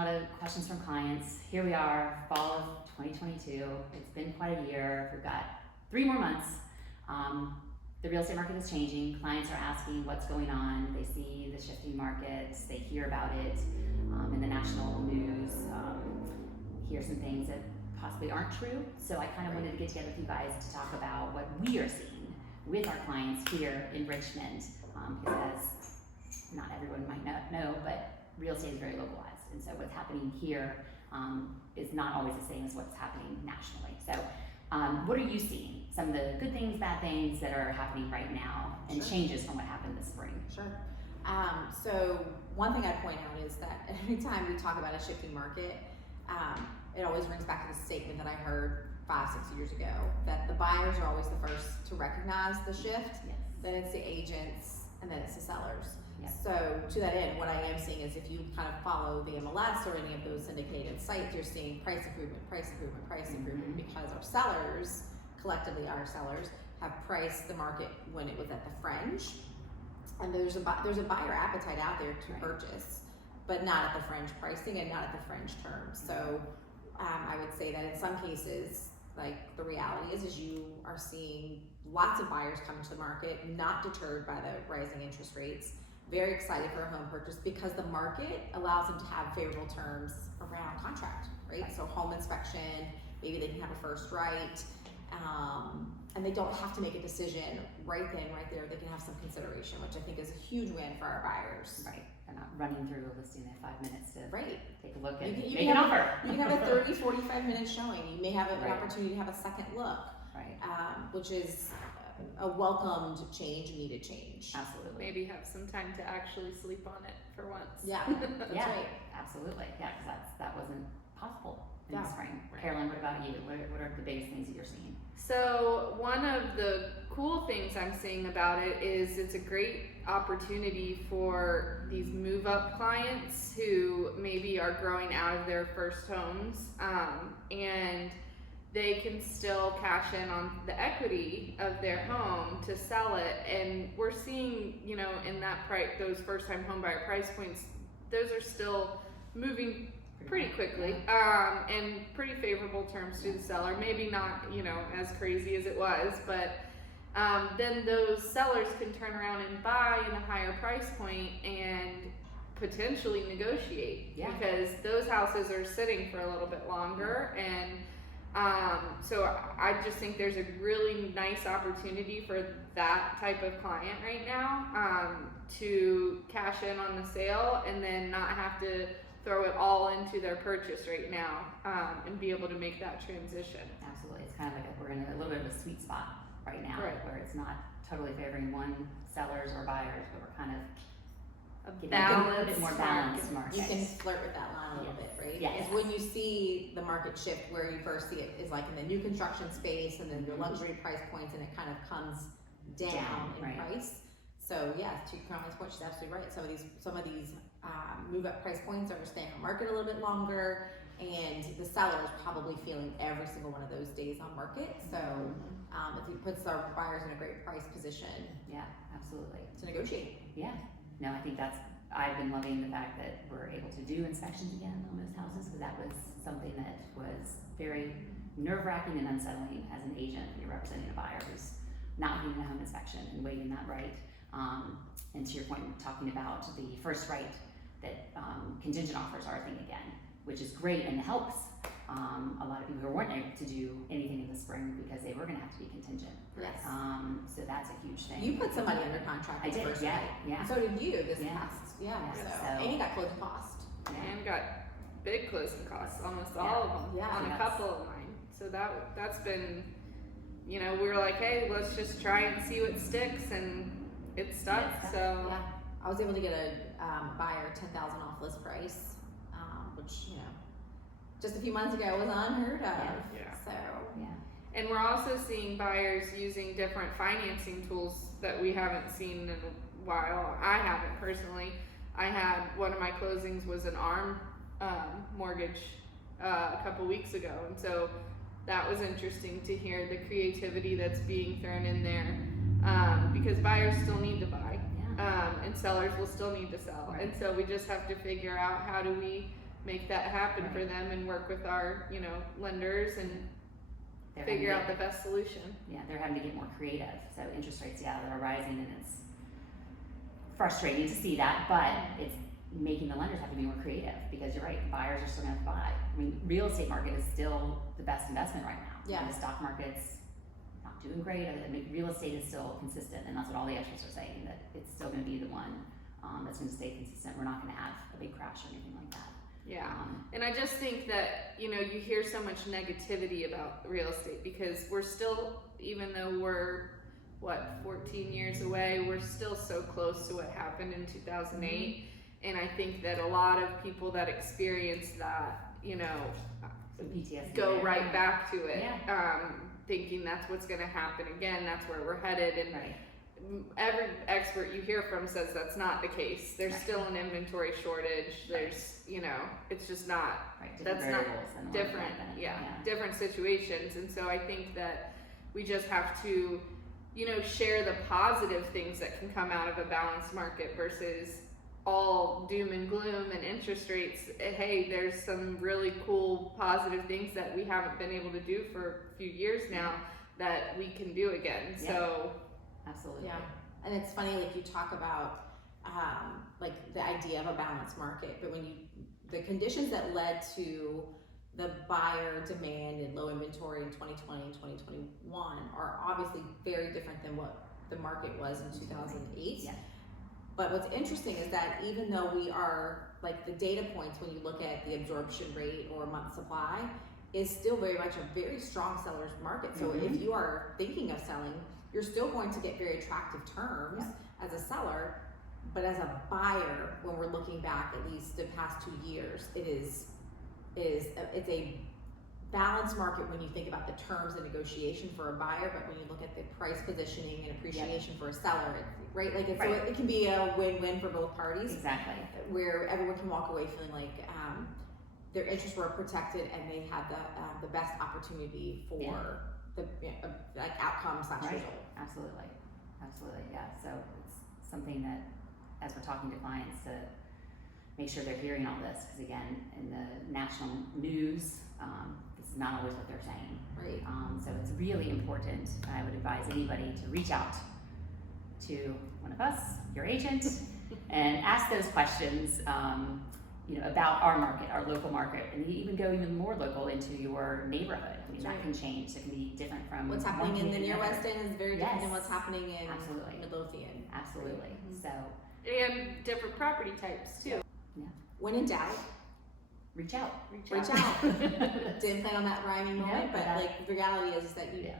lot of questions from clients. Here we are, fall of 2022. It's been quite a year. We've got 3 more months. The real estate market is changing. Clients are asking what's going on. They see the shifting markets. They hear about it in the national news. Hear some things that possibly aren't true. So I kind of wanted to get together with you guys to talk about what we are seeing with our clients here in Richmond, because not everyone might not know, but real estate is very localized. And so what's happening here is not always the same as what's happening nationally. So what are you seeing? Some of the good things, bad things that are happening right now and changes from what happened this spring? Sure. So one thing I'd point out is that anytime we talk about a shifting market, it always brings back to the statement that I heard 5-6 years ago, that the buyers are always the first to recognize the shift, then it's the agents, and then it's the sellers. So to that end, what I am seeing is if you kind of follow the MLS or any of those syndicated sites, you're seeing price improvement, because our sellers, collectively our sellers, have priced the market when it was at the fringe. And there's a buyer appetite out there to purchase, but not at the fringe pricing and not at the fringe terms. So I would say that in some cases, like the reality is you are seeing lots of buyers come to the market, not deterred by the rising interest rates, very excited for a home purchase because the market allows them to have favorable terms around contract, right? So home inspection, maybe they can have a first right, and they don't have to make a decision right then, right there. They can have some consideration, which I think is a huge win for our buyers. Right. They're not running through a listing in 5 minutes to take a look and you make an offer. You can have a 30, 45 minute showing. You may have an opportunity to have a second look, which is a welcomed change, needed change. Absolutely. Maybe have some time to actually sleep on it for once. Yeah, that's right. Absolutely. Yeah, because that wasn't possible in the spring. Right. Carolyn, what about you? What are the biggest things that you're seeing? So one of the cool things I'm seeing about it is it's a great opportunity for these move-up clients who maybe are growing out of their first homes, and they can still cash in on the equity of their home to sell it. And we're seeing, in that price, those first-time home buyer price points, those are still moving pretty quickly, and pretty favorable terms to the seller. Maybe not, as crazy as it was, but then those sellers can turn around and buy in a higher price point and potentially negotiate, because those houses are sitting for a little bit longer. And so I just think there's a really nice opportunity for that type of client right now, to cash in on the sale and then not have to throw it all into their purchase right now, and be able to make that transition. Absolutely. It's kind of like we're in a little bit of a sweet spot right now, where it's not totally favoring one sellers or buyers, but we're kind of getting a little bit more balanced market. You can flirt with that line a little bit, right? Yes. Because when you see the market shift, where you first see it is like in the new construction space and then the luxury price points, and it kind of comes down in price. So yeah, to Caroline's point, she's absolutely right. Some of these move-up price points are staying on market a little bit longer, and the seller is probably feeling every single one of those days on market. So it puts our buyers in a great price position. Yeah, absolutely. To negotiate. Yeah. No, I think I've been loving the fact that we're able to do inspections again on most houses, because that was something that was very nerve-wracking and unsettling as an agent when you're representing a buyer who's not getting a home inspection and waiting that right. And to your point, talking about the first right, that contingent offers are a thing again, which is great and helps a lot of people who weren't able to do anything in the spring because they were going to have to be contingent. Yes. So that's a huge thing. You put somebody under contract. I did. First Yeah. right? Yeah. So did you this past. Yeah. So, and you got closing cost. And got big closing costs, almost all of them, on a couple of mine. So that's been, we were like, hey, let's just try and see what sticks, and it stuck. So yeah, I was able to get a buyer $10,000 off list price, which just a few months ago was unheard of. Yeah. So and we're also seeing buyers using different financing tools that we haven't seen in a while. I haven't personally. I had one of my closings was an ARM mortgage a couple weeks ago, and so that was interesting to hear the creativity that's being thrown in there, because buyers still need to buy, and sellers will still need to sell, and so we just have to figure out how do we make that happen Right. for them and work with our, you know, lenders and They're figure out having the best solution. they're having to get more creative. So interest rates, they're rising, and it's frustrating to see that, but it's making the lenders have to be more creative, because you're right, buyers are still gonna have to buy. I mean, real estate market is still the best investment right now. Yeah. The stock market's not doing great. I mean, real estate is still consistent, and that's what all the experts are saying, that it's still gonna be the one that's gonna stay consistent. We're not gonna have a big crash or anything like that. Yeah. And I just think that, you know, you hear so much negativity about real estate because we're still, even though we're, 14 years away, we're still so close to what happened in 2008. And I think that a lot of people that experience that, you know, Some PTSD go there. right back to it, Yeah. thinking that's what's going to happen again, that's where we're headed. And Right. every expert you hear from says that's not the case. There's Right. still an inventory shortage. There's, you know, it's just not Right. that's not variables than what different, happened. different situations. And so I think that we just have to, you know, share the positive things that can come out of a balanced market versus all doom and gloom and interest rates. Hey, there's some really cool positive things that we haven't been able to do for a few years now that we can do again. Yeah. So Absolutely. Yeah, and it's funny, like you talk about, like the idea of a balanced market, but the conditions that led to the buyer demand and low inventory in 2020 and 2021 are obviously very different than what the market was in 2008. Yeah. But what's interesting is that even though we are, like the data points when you look at the absorption rate or month supply, is still very much a very strong seller's market. So Mhm. if you are thinking of selling, you're still going to get very attractive terms as a seller, but as a buyer, when we're looking back at least the past 2 years, it's a balanced market when you think about the terms and negotiation for a buyer, but when you look at the price positioning and appreciation for a seller, right? Like Right. So it can be a win-win for both parties, Exactly. where everyone can walk away feeling like their interests were protected and they had the best opportunity for the like outcome / Right. result. Absolutely. Yeah. So it's something that, as we're talking to clients, to make sure they're hearing all this, because again, in the national news, this is not always what they're saying. Right. So it's really important. I would advise anybody to reach out to one of us, your agent, and ask those questions. About our market, our local market, and even go even more local into your neighborhood. I mean, That's that can change. It can be different from What's one happening in the community near to another. West End is very different than Yes. what's happening in Absolutely. Midlothian. Absolutely. Mhm. So and different property types too. When in doubt, reach out. reach out. Didn't plan on that rhyming No, moment, but but like the reality is that you, Yeah.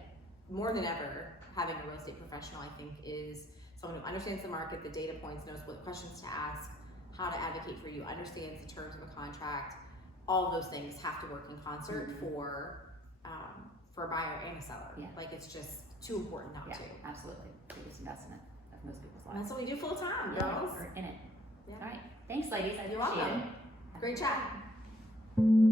more than ever, having a real estate professional, I think, is someone who understands the market, the data points, knows what questions to ask, how to advocate for you, understands the terms of a contract. All of those things have to work in concert Mhm. for a buyer and a seller. Yeah. Like it's just too important not Yeah, to. absolutely. Biggest investment of most people's And lives. that's what we do full time, Yeah, girls. we're in it. Yeah. All right. Thanks, ladies. I You're appreciate welcome. it. Great chat.